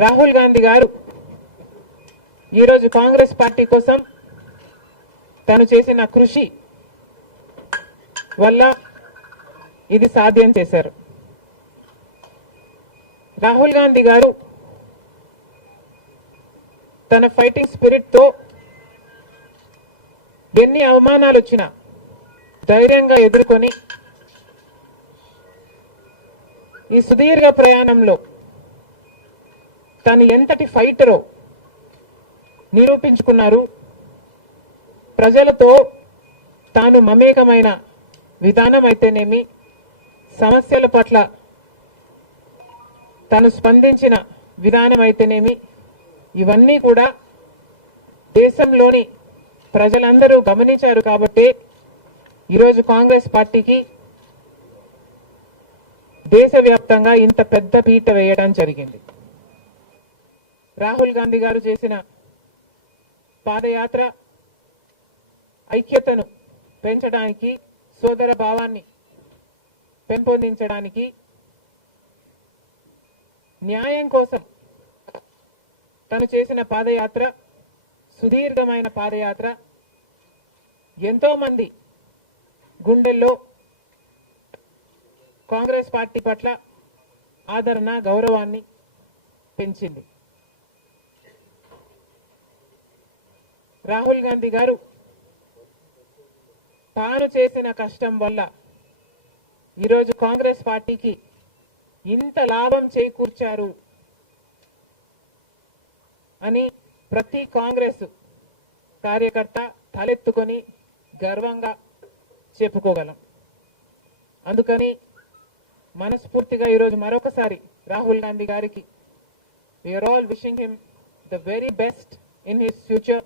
రాహుల్ గాంధీ గారు ఈరోజు కాంగ్రెస్ పార్టీ కోసం తను చేసిన కృషి వల్ల ఇది సాధ్యం చేశారు. రాహుల్ గాంధీ గారు తన ఫైటింగ్ స్పిరిట్ తో ఎన్ని అవమానాలు వచ్చినా ధైర్యంగా ఎదుర్కొని ఈ సుదీర్ఘ ప్రయాణంలో తను ఎంతటి ఫైటరో నిరూపించుకున్నారు. ప్రజలతో తాను మమేకమైన విధానం అయితేనేమి, సమస్యల పట్ల తాను స్పందించిన విధానం అయితేనేమి, ఇవన్నీ కూడా దేశంలోని ప్రజలందరూ గమనించారు. కాబట్టి ఈరోజు కాంగ్రెస్ పార్టీకి దేశవ్యాప్తంగా ఇంత పెద్ద పీట వేయడం జరిగింది. రాహుల్ గాంధీ గారు చేసిన పాదయాత్ర ఐక్యతను పెంచడానికి, సోదర భావాన్ని పెంపొందించడానికి, న్యాయం కోసం తను చేసిన పాదయాత్ర, సుదీర్ఘమైన పాదయాత్ర ఎంతో మంది గుండెల్లో కాంగ్రెస్ పార్టీ పట్ల ఆదరణ, గౌరవాన్ని పెంచింది. రాహుల్ గాంధీ గారు తాను చేసిన కష్టం వల్ల ఈరోజు కాంగ్రెస్ పార్టీకి ఇంత లాభం చేకూర్చారు అని ప్రతి కాంగ్రెస్ కార్యకర్త తలెత్తుకొని గర్వంగా చెప్పుకోగలం. అందుకని మనస్ఫూర్తిగా ఈరోజు మరొకసారి రాహుల్ గాంధీ గారికి we are all wishing him the very best in his future,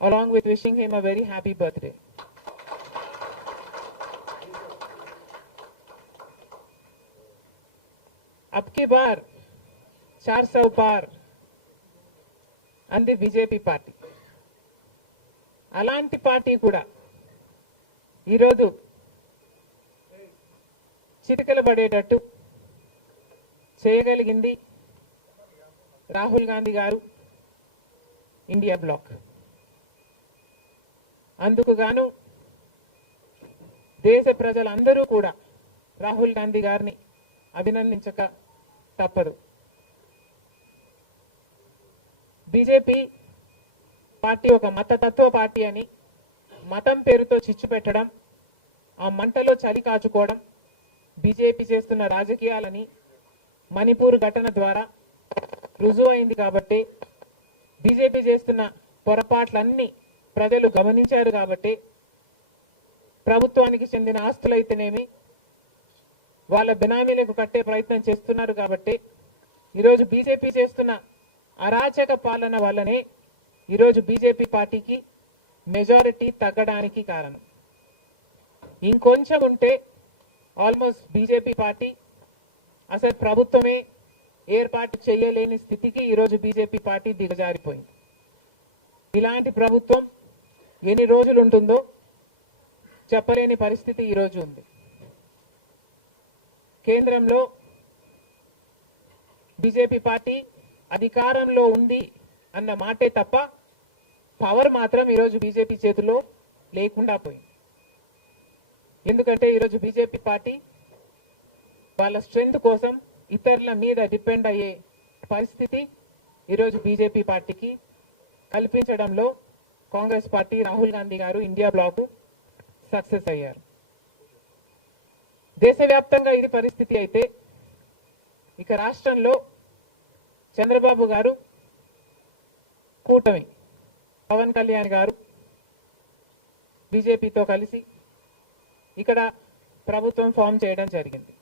along with wishing him a very happy birthday. अब की बार 400 पार అంది బీజేపీ పార్టీ. అలాంటి పార్టీ కూడా ఈరోజు చిటికలు పడేటట్టు చేయగలిగింది రాహుల్ గాంధీ గారు, ఇండియా బ్లాక్. అందుకు గాను దేశ ప్రజలందరూ కూడా రాహుల్ గాంధీ గారిని అభినందించక తప్పదు. బీజేపీ పార్టీ ఒక మతతత్వ పార్టీ అని మతం పేరుతో చిచ్చు పెట్టడం, ఆ మంటలో చలి కాచుకోవడం బీజేపీ చేస్తున్న రాజకీయాలని మణిపూర్ ఘటన ద్వారా రుజువు అయింది. కాబట్టి బీజేపీ చేస్తున్న పొరపాట్లన్నీ ప్రజలు గమనించారు. కాబట్టి ప్రభుత్వానికి చెందిన ఆస్తులైతేనేమి వాళ్ళ బినామీలకు కట్టే ప్రయత్నం చేస్తున్నారు. కాబట్టి ఈరోజు బీజేపీ చేస్తున్న అరాచక పాలన వల్లనే ఈరోజు బీజేపీ పార్టీకి మెజారిటీ తగ్గడానికి కారణం. ఇంకొంచెం ఉంటే ఆల్మోస్ట్ బీజేపీ పార్టీ అసలు ప్రభుత్వమే ఏర్పాటు చేయలేని స్థితికి ఈరోజు బీజేపీ పార్టీ దిగజారిపోయింది. ఇలాంటి ప్రభుత్వం ఎన్ని రోజులు ఉంటుందో చెప్పలేని పరిస్థితి ఈరోజు ఉంది. కేంద్రంలో బీజేపీ పార్టీ అధికారంలో ఉంది అన్న మాటే తప్ప పవర్ మాత్రం ఈరోజు బీజేపీ చేతిలో లేకుండా పోయింది. ఎందుకంటే ఈరోజు బీజేపీ పార్టీ వాళ్ళ స్ట్రెంగ్త్ కోసం ఇతరుల మీద డిపెండ్ అయ్యే పరిస్థితి ఈరోజు బీజేపీ పార్టీకి కల్పించడంలో కాంగ్రెస్ పార్టీ, రాహుల్ గాంధీ గారు, ఇండియా బ్లాక్ సక్సెస్ అయ్యారు. దేశవ్యాప్తంగా ఇది పరిస్థితి అయితే ఇక రాష్ట్రంలో చంద్రబాబు గారు కూటమి, పవన్ కళ్యాణ్ గారు బీజేపీతో కలిసి ఇక్కడ ప్రభుత్వం ఫామ్ చేయడం జరిగింది.